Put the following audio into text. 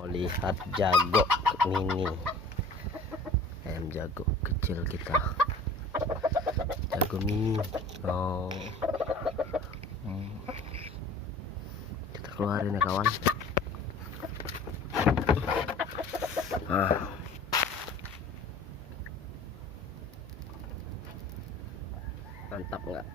Lihat jago mini, ayam jago kecil kita, jago mini. Kita keluarin ya kawan. Mantap nggak?